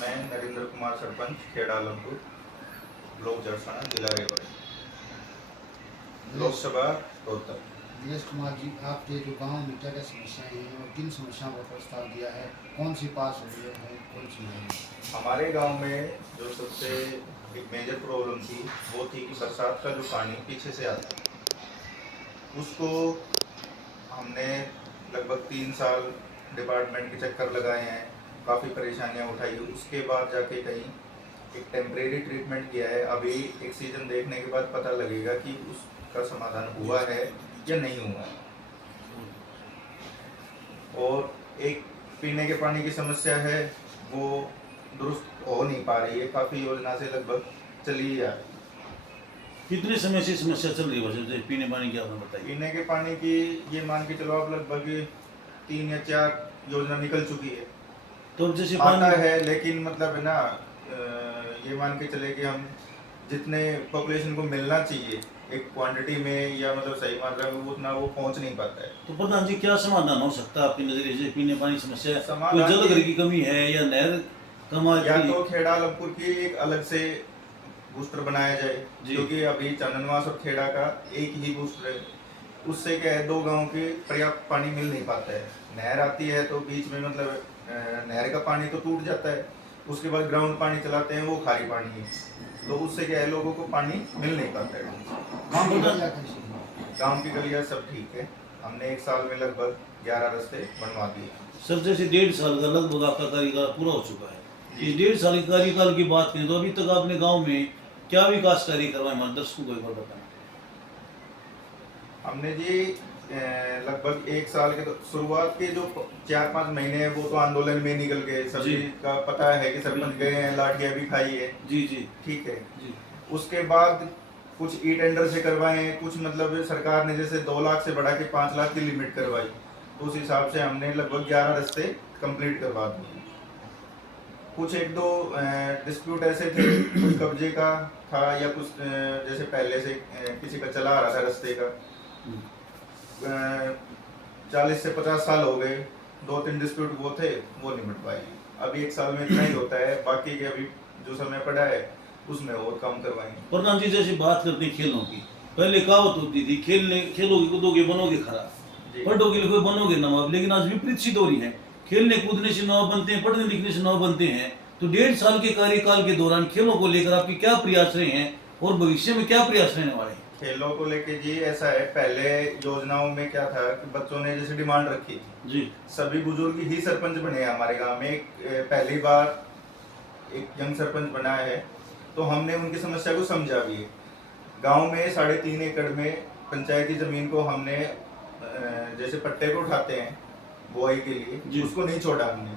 मैं नरेंद्र कुमार, सरपंच खेड़ा आलमपुर, ब्लॉक जरसाना, जिला रेवाड़ी, लोकसभा रोहतक। दिनेश कुमार जी, आपके जो गांव में क्या क्या समस्याएं हैं और किन समस्याओं का प्रस्ताव दिया है, कौन सी पास हो रही है, कौन सी नहीं? हमारे गांव में जो सबसे एक मेजर प्रॉब्लम थी वो थी कि बरसात का जो पानी पीछे से आता है, उसको हमने लगभग 3 साल डिपार्टमेंट के चक्कर लगाए हैं, काफ़ी परेशानियां उठाई। उसके बाद जाके कहीं एक टेम्परेरी ट्रीटमेंट किया है। अभी एक सीज़न देखने के बाद पता लगेगा कि उसका समाधान हुआ है या नहीं हुआ है। और एक पीने के पानी की समस्या है, वो दुरुस्त हो नहीं पा रही है। काफ़ी योजना से लगभग चली ही आ रही है। कितने समय से समस्या चल रही है वैसे पीने पानी की, आपने बताइए? पीने के पानी की ये मान के चलो आप लगभग 3 या 4 योजना निकल चुकी है। तो जैसे आता पानी है लेकिन मतलब है ना, ये मान के चले कि हम जितने पॉपुलेशन को मिलना चाहिए एक क्वांटिटी में या मतलब सही मात्रा में, उतना वो पहुंच नहीं पाता है। तो प्रधान जी, क्या समाधान हो सकता है आपके नजरिए से पीने पानी समस्या? कोई समाधान जलघर की कमी है या नहर कमा या तो खेड़ा आलमपुर की एक अलग से बूस्टर बनाया जाए, क्योंकि अभी चंदनवास और खेड़ा का एक ही बूस्टर है। उससे क्या है, 2 गांव के पर्याप्त पानी मिल नहीं पाता है। नहर आती है तो बीच में मतलब नहर का पानी तो टूट जाता है, उसके बाद ग्राउंड पानी चलाते हैं, वो खारी पानी है, तो उससे क्या है, लोगों को पानी मिल नहीं पाता है। गांव की गलियां सब ठीक है। हमने 1 साल में लगभग 11 रास्ते बनवा दिए। सर, जैसे 1.5 साल का लगभग आपका कार्यकाल पूरा हो चुका है। ये 1.5 साल के कार्यकाल की बात करें तो अभी तक आपने गाँव में क्या विकास कार्य करवाए, हमारे दर्शकों को एक बार बताएं। हमने जी लगभग 1 साल के, तो शुरुआत के जो 4-5 महीने हैं वो तो आंदोलन में निकल गए। सभी का पता है कि सरपंच गए हैं, लाठियां भी खाई है। जी जी ठीक है जी। उसके बाद कुछ ई टेंडर से करवाए हैं, कुछ मतलब सरकार ने जैसे 2 लाख से बढ़ा के 5 लाख की लिमिट करवाई, तो उस हिसाब से हमने लगभग 11 रास्ते कंप्लीट करवा दिए। कुछ 1-2 डिस्प्यूट ऐसे थे, कुछ कब्जे का था या कुछ जैसे पहले से किसी का चला आ रहा था रास्ते का। 40 से 50 साल हो गए, 2-3 डिस्प्यूट वो थे, वो निपट पाए। अभी 1 साल में इतना ही होता है, बाकी के अभी जो समय पड़ा है उसमें और काम करवाएंगे। प्रधान जी, जैसे बात करते हैं खेलों की, पहले कहावत होती थी, खेलोगे कूदोगे बनोगे खराब, पढ़ोगे लिखोगे बनोगे नवाब। लेकिन आज विपरीत सी दौरी है, खेलने कूदने से नवाब बनते हैं, पढ़ने लिखने से नवाब बनते हैं। तो 1.5 साल के कार्यकाल के दौरान खेलों को लेकर आपके क्या प्रयास रहे हैं और भविष्य में क्या प्रयास रहने वाले हैं? खेलों को लेके जी ऐसा है, पहले योजनाओं में क्या था कि बच्चों ने जैसे डिमांड रखी थी जी, सभी बुजुर्ग ही सरपंच बने हैं हमारे गांव में। पहली बार एक यंग सरपंच बना है, तो हमने उनकी समस्या को समझा भी है। गांव में 3.5 एकड़ में पंचायती जमीन को हमने जैसे पट्टे को उठाते हैं बुआई के लिए, उसको नहीं छोड़ा हमने।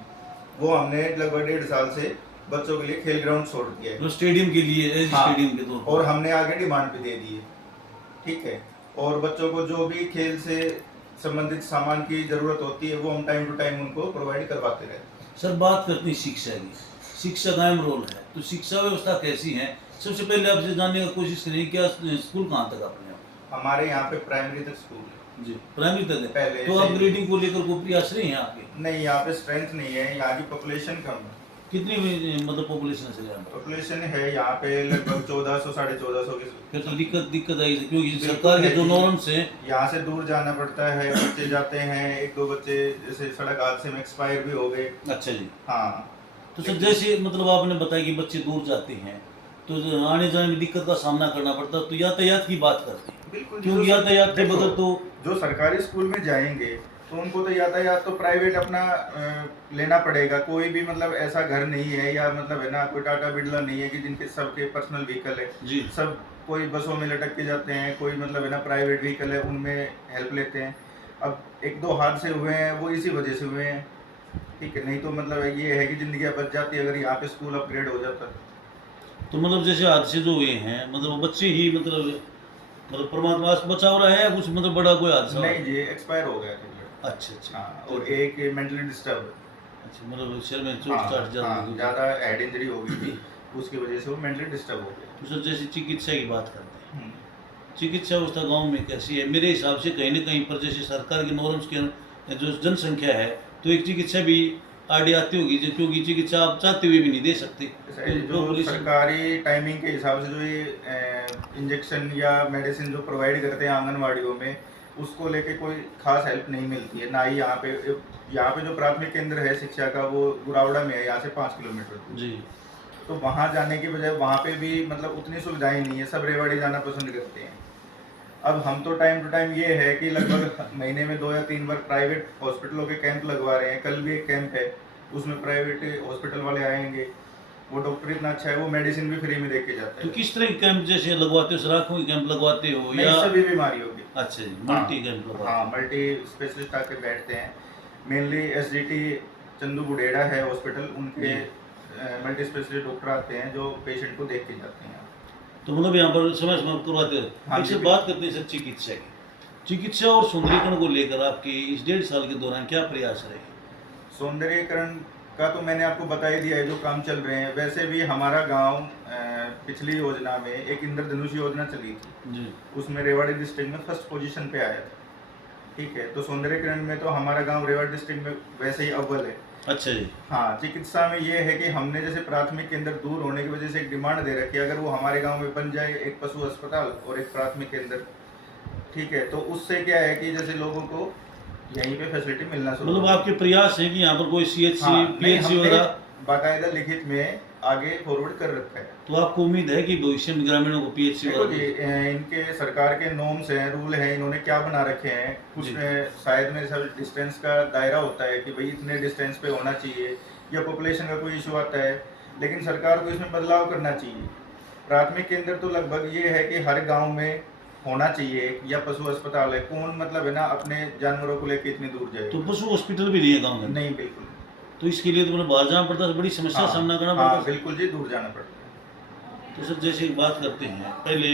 वो हमने लगभग 1.5 साल से बच्चों के लिए खेल ग्राउंड छोड़ दिया है, तो स्टेडियम के लिए स्टेडियम के तौर पर। और हमने आगे डिमांड भी दे दी है। ठीक है, और बच्चों को जो भी खेल से संबंधित सामान की जरूरत होती है वो हम टाइम टू टाइम उनको प्रोवाइड करवाते रहते हैं। सर, बात करते हैं शिक्षा की। शिक्षा का अहम रोल है, तो शिक्षा व्यवस्था कैसी है? सबसे पहले आपसे जानने की कोशिश करें, क्या स्कूल कहाँ तक आपने? हमारे यहाँ पे प्राइमरी तक स्कूल है जी, प्राइमरी तक है। पहले तो आप ग्रेडिंग को लेकर कोई प्रयास रहे हैं आपके? नहीं, यहाँ पे स्ट्रेंथ नहीं है, यहाँ की पॉपुलेशन कम है। कितनी मतलब पॉपुलेशन से यहाँ पर? पॉपुलेशन है यहाँ पे लगभग 1400 1450 की। फिर तो दिक्कत आई, क्योंकि सरकार के जो नॉर्म्स हैं, यहाँ से दूर जाना पड़ता है, बच्चे जाते हैं, 1-2 बच्चे जैसे सड़क हादसे में एक्सपायर भी हो गए। अच्छा जी। हाँ, तो सर, जैसे मतलब आपने बताया कि बच्चे दूर जाते हैं तो आने जाने में दिक्कत का सामना करना पड़ता है, तो यातायात की बात करते हैं। बिल्कुल, क्योंकि यातायात के बगैर तो जो सरकारी स्कूल में जाएंगे तो उनको तो यातायात तो प्राइवेट अपना लेना पड़ेगा। कोई भी मतलब ऐसा घर नहीं है या मतलब है ना, कोई टाटा बिरला नहीं है कि जिनके सबके पर्सनल व्हीकल है जी। सब कोई बसों में लटक के जाते हैं, कोई मतलब है ना प्राइवेट व्हीकल है उनमें हेल्प लेते हैं। अब 1-2 हादसे हुए हैं वो इसी वजह से हुए हैं। ठीक है, नहीं तो मतलब ये है कि जिंदगी बच जाती अगर यहाँ पे स्कूल अपग्रेड हो जाता। तो मतलब जैसे हादसे जो हुए हैं, मतलब बच्चे ही मतलब परमात्मा बचाव रहा है, कुछ मतलब बड़ा कोई हादसा? नहीं जी, एक्सपायर हो गया था। अच्छा अच्छा। हाँ, और एक मेंटली डिस्टर्ब। अच्छा, मतलब सिर में चोट चाट ज़्यादा हेड इंजरी हो गई थी, उसकी वजह से वो मेंटली डिस्टर्ब हो गया। तो सर, जैसे चिकित्सा की बात करते हैं, चिकित्सा व्यवस्था गांव में कैसी है? मेरे हिसाब से कहीं ना कहीं पर जैसे सरकार के नॉर्म्स के जो जनसंख्या है, तो एक चिकित्सा भी आड़ी आती होगी जो, क्योंकि चिकित्सा आप चाहते हुए भी नहीं दे सकते। जो सरकारी टाइमिंग के हिसाब से जो ये इंजेक्शन या मेडिसिन जो प्रोवाइड करते हैं आंगनवाड़ियों में, उसको लेके कोई खास हेल्प नहीं मिलती है ना ही यहाँ पे जो प्राथमिक केंद्र है शिक्षा का वो गुरावड़ा में है, यहाँ से 5 किलोमीटर दूर। जी। तो वहाँ जाने की बजाय वहाँ पे भी मतलब उतनी सुविधाएं नहीं है, सब रेवाड़ी जाना पसंद करते हैं। अब हम तो टाइम टू टाइम ये है कि लगभग महीने में 2 या 3 बार प्राइवेट हॉस्पिटलों के कैंप लगवा रहे हैं। कल भी एक कैंप है, उसमें प्राइवेट हॉस्पिटल वाले आएंगे, वो डॉक्टर इतना अच्छा है, वो मेडिसिन भी फ्री में दे के जाता तो है। किस तरह के कैंप जैसे लगवाते हो, सर आँखों के कैंप लगवाते हो नहीं, या? सभी बीमारियों के। अच्छा जी, मल्टी कैंप लगवाते हाँ, मल्टी स्पेशलिस्ट आके बैठते हैं। मेनली SGT चंदू बुडेड़ा है हॉस्पिटल, उनके मल्टी स्पेशलिस्ट डॉक्टर आते हैं जो पेशेंट को देख के जाते हैं। तो मतलब यहाँ पर समय समय पर करवाते हो। हाँ एक जी, से बात करते हैं सर चिकित्सा की। चिकित्सा और सौंदर्यीकरण को लेकर आपके इस 1.5 साल के दौरान क्या प्रयास रहे? सौंदर्यीकरण का तो मैंने आपको बता ही दिया है जो काम चल रहे हैं। वैसे भी हमारा गांव पिछली योजना में एक इंद्रधनुष योजना चली थी जी। उसमें रेवाड़ी डिस्ट्रिक्ट में फर्स्ट पोजीशन पे आया था। ठीक है, तो सौंदर्यीकरण में तो हमारा गांव रेवाड़ी डिस्ट्रिक्ट में वैसे ही अव्वल है। अच्छा जी। हाँ, चिकित्सा में ये है कि हमने जैसे प्राथमिक केंद्र दूर होने की वजह से एक डिमांड दे रखी है, अगर वो हमारे गांव में बन जाए एक पशु अस्पताल और एक प्राथमिक केंद्र, ठीक है, तो उससे क्या है कि जैसे लोगों को यहीं पे फैसिलिटी मिलना शुरू मतलब हो। आपके प्रयास है कि यहाँ पर कोई CHC, हाँ, नहीं, PHC हमने वगैरह? बाकायदा लिखित में आगे फॉरवर्ड कर रखा है। तो आपको उम्मीद है कि भविष्य में ग्रामीणों को PHC देखो जी, वगैरह? इनके सरकार के नॉर्म्स हैं, रूल हैं, इन्होंने क्या बना रखे हैं, कुछ जी। शायद मेरे साथ डिस्टेंस का दायरा होता है कि भाई इतने डिस्टेंस पे होना चाहिए, या पॉपुलेशन का कोई इशू आता है, लेकिन सरकार को इसमें बदलाव करना चाहिए। प्राथमिक केंद्र तो लगभग ये है कि हर गांव में होना चाहिए, या पशु अस्पताल है। कौन मतलब है ना अपने जानवरों को लेकर इतनी दूर जाए? तो पशु हॉस्पिटल भी नहीं है गाँव में? नहीं, बिल्कुल। तो इसके लिए तो मतलब बाहर जाना पड़ता है, बड़ी समस्या का सामना करना पड़ता हाँ, है। बिल्कुल जी, दूर जाना पड़ता है। तो सर जैसे बात करते हैं, पहले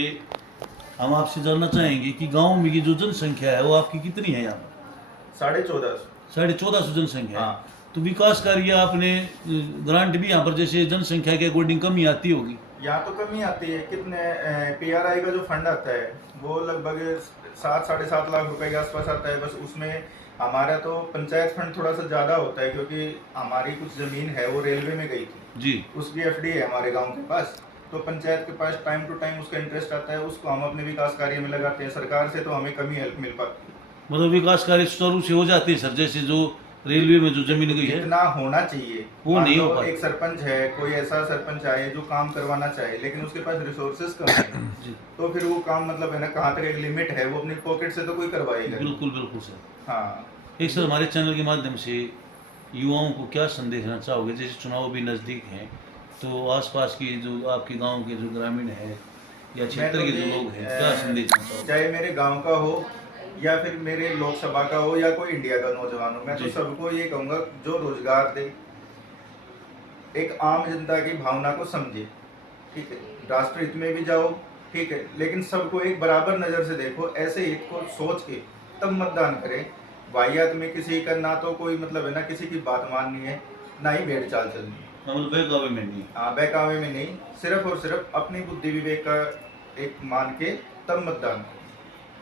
हम आपसे जानना चाहेंगे कि गांव में की जो जनसंख्या है वो आपकी कितनी है यहाँ पर? 1450। 1450 जनसंख्या है। हाँ। तो विकास कार्य आपने ग्रांट भी यहाँ पर जैसे जनसंख्या के अकॉर्डिंग कमी आती होगी? यहाँ तो कमी आती है। कितने PRI का जो फंड आता है वो लगभग 7-7.5 लाख रुपए के आसपास आता है। बस उसमें हमारा तो पंचायत फंड थोड़ा सा ज़्यादा होता है, क्योंकि हमारी कुछ ज़मीन है वो रेलवे में गई थी जी। उसकी FD है हमारे गांव के पास, तो पंचायत के पास टाइम टू टाइम उसका इंटरेस्ट आता है, उसको हम अपने विकास कार्य में लगाते हैं। सरकार से तो हमें कमी हेल्प मिल पाती है। मतलब विकास कार्य सुचारू से हो जाते हैं सर, जैसे जो रेलवे में जो जमीन गई है जितना होना चाहिए वो नहीं हो तो पाता। एक सरपंच है, कोई ऐसा सरपंच आए जो काम करवाना चाहे, लेकिन उसके पास रिसोर्सेज कम है जी। तो फिर वो काम मतलब है ना, कहाँ तक एक लिमिट है, वो अपनी पॉकेट से तो कोई करवाएगा नहीं। बिल्कुल बिल्कुल सर। हाँ, एक सर हमारे चैनल के माध्यम से युवाओं को क्या संदेश देना चाहोगे? जैसे चुनाव भी नज़दीक हैं, तो आसपास की जो आपके गांव के जो ग्रामीण है या क्षेत्र के जो लोग हैं, क्या संदेश देना चाहोगे? चाहे मेरे गांव का हो या फिर मेरे लोकसभा का हो या कोई इंडिया का नौजवान हो, मैं तो जी। सबको ये कहूँगा जो रोजगार दे, एक आम जनता की भावना को समझे, ठीक है, राष्ट्र हित में भी जाओ, ठीक है, लेकिन सबको एक बराबर नज़र से देखो, ऐसे हित को सोच के तब मतदान करें। वाहियात में किसी का ना तो कोई मतलब है ना किसी की बात माननी है, ना ही भेड़ चाल चलनी है। मतलब बहकावे में नहीं। हाँ, बहकावे में नहीं, सिर्फ और सिर्फ अपनी बुद्धि विवेक का एक मान के तब मतदान करें।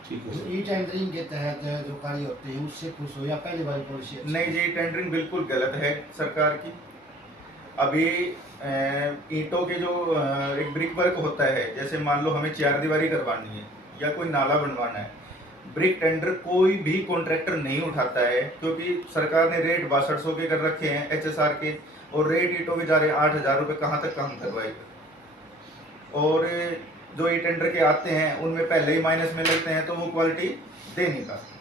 ठीक है सर। ई टेंडरिंग के तहत जो कार्य होते हैं उससे खुश हो या पहले वाली पॉलिसी अच्छी? नहीं जी, टेंडरिंग बिल्कुल गलत है सरकार की। अभी ईंटों के जो एक ब्रिक वर्क होता है, जैसे मान लो हमें 4 दीवारी करवानी है या कोई नाला बनवाना है, ब्रिक टेंडर कोई भी कॉन्ट्रैक्टर नहीं उठाता है, क्योंकि सरकार ने रेट 6200 के कर रखे हैं HSR के, और रेट ईंटों के जा रहे हैं 8000 रुपये। कहाँ तक काम करवाएगा? और जो ये टेंडर के आते हैं उनमें पहले ही माइनस में लगते हैं, तो वो क्वालिटी दे नहीं पाते।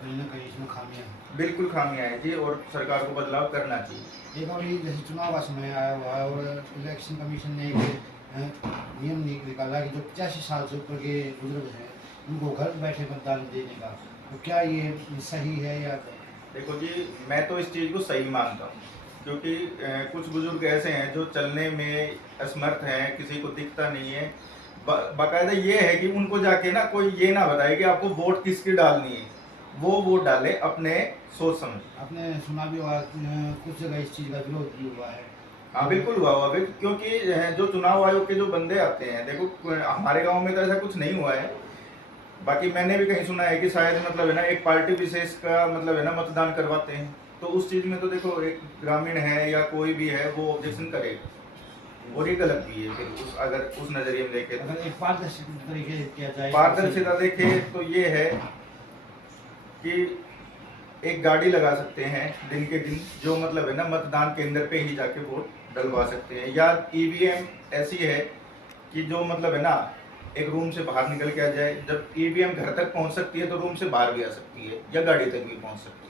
कहीं ना कहीं इसमें खामियां हैं। बिल्कुल खामियां हैं जी, और सरकार को बदलाव करना चाहिए। एक अभी जैसे चुनाव का समय आया हुआ है और इलेक्शन कमीशन ने एक नियम निकाला कि जो 85 साल से ऊपर के बुजुर्ग हैं उनको घर बैठे मतदान देने का, तो क्या ये सही है या? देखो जी, मैं तो इस चीज़ को सही मानता हूँ, क्योंकि कुछ बुजुर्ग ऐसे हैं जो चलने में असमर्थ हैं, किसी को दिखता नहीं है। बाकायदा ये है कि उनको जाके ना कोई ये ना बताए कि आपको वोट किसकी डालनी है, वो वोट डाले अपने सोच समझ। आपने सुना भी होगा कुछ जगह इस चीज़ का विरोध भी हुआ है। हाँ, बिल्कुल हुआ हुआ भी, क्योंकि जो चुनाव आयोग के जो बंदे आते हैं, देखो हमारे गांव में तो ऐसा कुछ नहीं हुआ है, बाकी मैंने भी कहीं सुना है कि शायद मतलब है ना एक पार्टी विशेष का मतलब है ना मतदान करवाते हैं। तो उस चीज में तो देखो एक ग्रामीण है या कोई भी है वो ऑब्जेक्शन करेगा, और ये गलत भी है। फिर उस अगर उस नजरिए में देखें अगर एक पारदर्शी तरीके से किया जाए, पारदर्शिता देखें तो ये है कि एक गाड़ी लगा सकते हैं दिन के दिन, जो मतलब है ना मतदान केंद्र पे ही जाके वोट डलवा सकते हैं, या ईवीएम ऐसी है कि जो मतलब है ना एक रूम से बाहर निकल के आ जाए, जब ईवीएम घर तक पहुंच सकती है तो रूम से बाहर भी आ सकती है या गाड़ी तक भी पहुंच सकती है।